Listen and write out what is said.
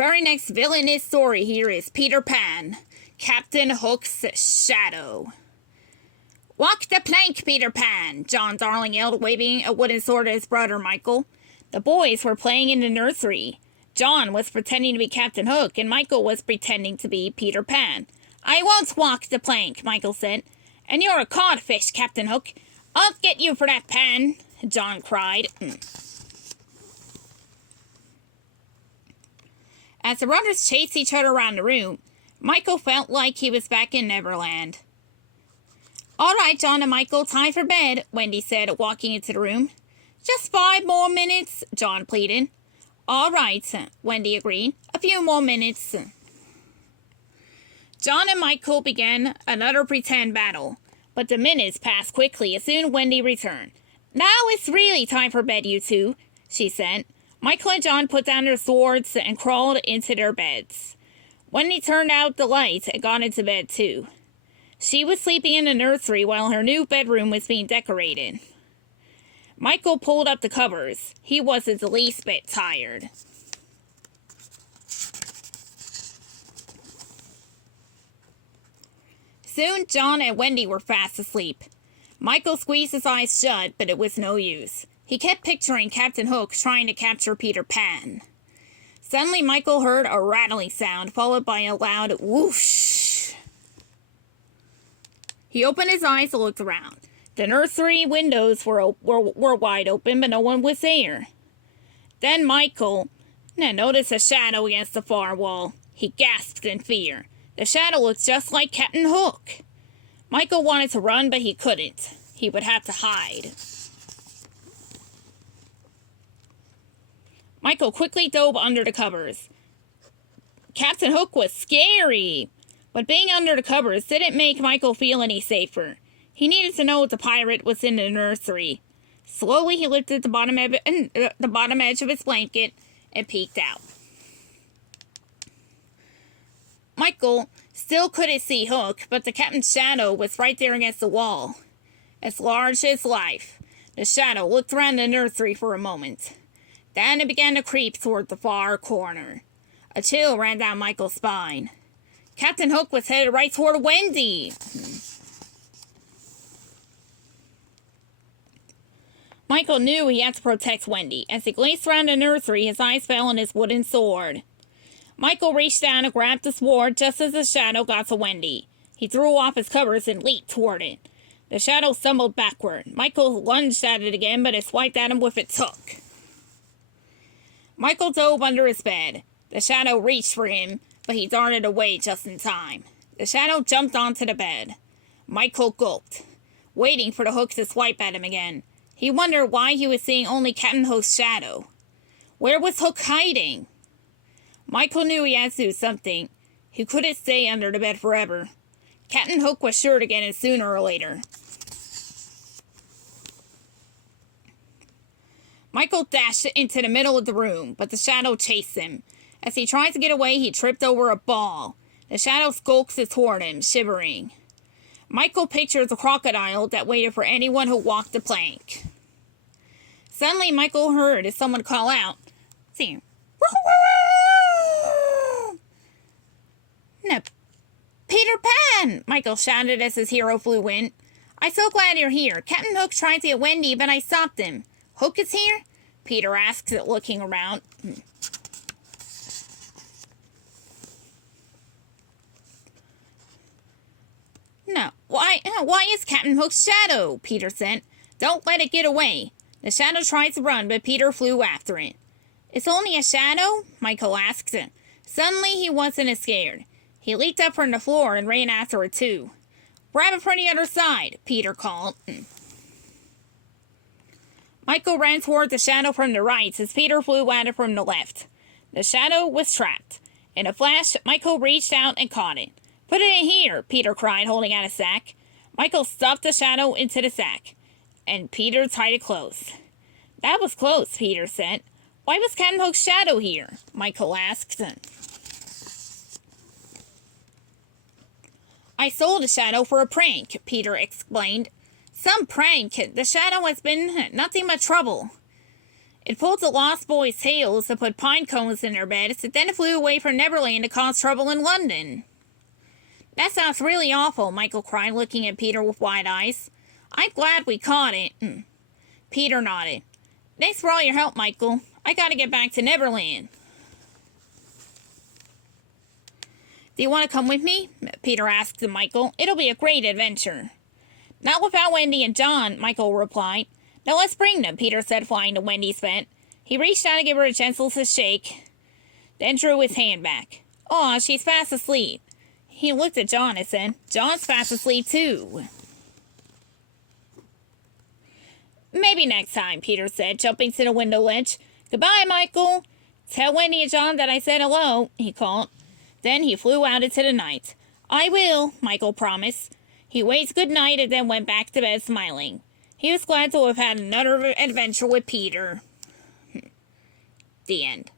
very next villainous story here is Peter Pan, Captain Hook's Shadow. "Walk the plank, Peter Pan," John Darling yelled, waving a wooden sword at his brother Michael. The boys were playing in the nursery. John was pretending to be Captain Hook, and Michael was pretending to be Peter Pan. "I won't walk the plank," Michael said. "And you're a codfish, Captain Hook. I'll get you for that, Pan," John cried. As the brothers chased each other around the room, Michael felt like he was back in Neverland. "All right, John and Michael, time for bed," Wendy said, walking into the room. "Just 5 more minutes," John pleaded. "All right," Wendy agreed. "A few more minutes." John and Michael began another pretend battle, but the minutes passed quickly as soon as Wendy returned. "Now it's really time for bed, you two," she said. Michael and John put down their swords and crawled into their beds. Wendy turned out the lights and got into bed too. She was sleeping in the nursery while her new bedroom was being decorated. Michael pulled up the covers. He wasn't the least bit tired. Soon John and Wendy were fast asleep. Michael squeezed his eyes shut, but it was no use. He kept picturing Captain Hook trying to capture Peter Pan. Suddenly Michael heard a rattling sound, followed by a loud whoosh. He opened his eyes and looked around. The nursery windows were wide open, but no one was there. Then Michael noticed a shadow against the far wall. He gasped in fear. The shadow looked just like Captain Hook. Michael wanted to run, but he couldn't. He would have to hide. Michael quickly dove under the covers. Captain Hook was scary, but being under the covers didn't make Michael feel any safer. He needed to know if the pirate was in the nursery. Slowly he lifted the bottom edge of his blanket and peeked out. Michael still couldn't see Hook, but the captain's shadow was right there against the wall, as large as life. The shadow looked around the nursery for a moment. Then it began to creep toward the far corner. A chill ran down Michael's spine. Captain Hook was headed right toward Wendy. Michael knew he had to protect Wendy. As he glanced around the nursery, his eyes fell on his wooden sword. Michael reached down and grabbed the sword just as the shadow got to Wendy. He threw off his covers and leaped toward it. The shadow stumbled backward. Michael lunged at it again, but it swiped at him with its hook. Michael dove under his bed. The shadow reached for him, but he darted away just in time. The shadow jumped onto the bed. Michael gulped, waiting for the hook to swipe at him again. He wondered why he was seeing only Captain Hook's shadow. Where was Hook hiding? Michael knew he had to do something. He couldn't stay under the bed forever. Captain Hook was sure to get in sooner or later. Michael dashed into the middle of the room, but the shadow chased him. As he tried to get away, he tripped over a ball. The shadow skulked toward him, shivering. Michael pictured the crocodile that waited for anyone who walked the plank. Suddenly, Michael heard someone call out, "See, no, Peter Pan!" Michael shouted as his hero flew in. "I'm so glad you're here. Captain Hook tried to get Wendy, but I stopped him." "Hook is here?" Peter asked, looking around. "No, why is Captain Hook's shadow?" Peter said. "Don't let it get away." The shadow tried to run, but Peter flew after it. "It's only a shadow?" Michael asked. Suddenly, he wasn't as scared. He leaped up from the floor and ran after it too. "Grab it from the other side," Peter called. Michael ran toward the shadow from the right as Peter flew at it from the left. The shadow was trapped. In a flash, Michael reached out and caught it. "Put it in here," Peter cried, holding out a sack. Michael stuffed the shadow into the sack, and Peter tied it close. "That was close," Peter said. "Why was Captain Hook's shadow here?" Michael asked. "I sold the shadow for a prank," Peter explained. "Some prank. The shadow has been nothing but trouble." It pulled the lost boy's tails to put pine cones in their beds, then it flew away from Neverland to cause trouble in London. That sounds really awful, Michael cried, looking at Peter with wide eyes. I'm glad we caught it. Peter nodded. Thanks for all your help, Michael. I gotta get back to Neverland. Do you want to come with me? Peter asked Michael. It'll be a great adventure. Not without Wendy and John, Michael replied. Now let's bring them, Peter said, flying to Wendy's bed. He reached out to give her a gentle shake, then drew his hand back. Aw, she's fast asleep. He looked at John and said, John's fast asleep too. Maybe next time, Peter said, jumping to the window ledge. Goodbye, Michael. Tell Wendy and John that I said hello, he called. Then he flew out into the night. I will, Michael promised. He waved good night and then went back to bed smiling. He was glad to have had another adventure with Peter. The end.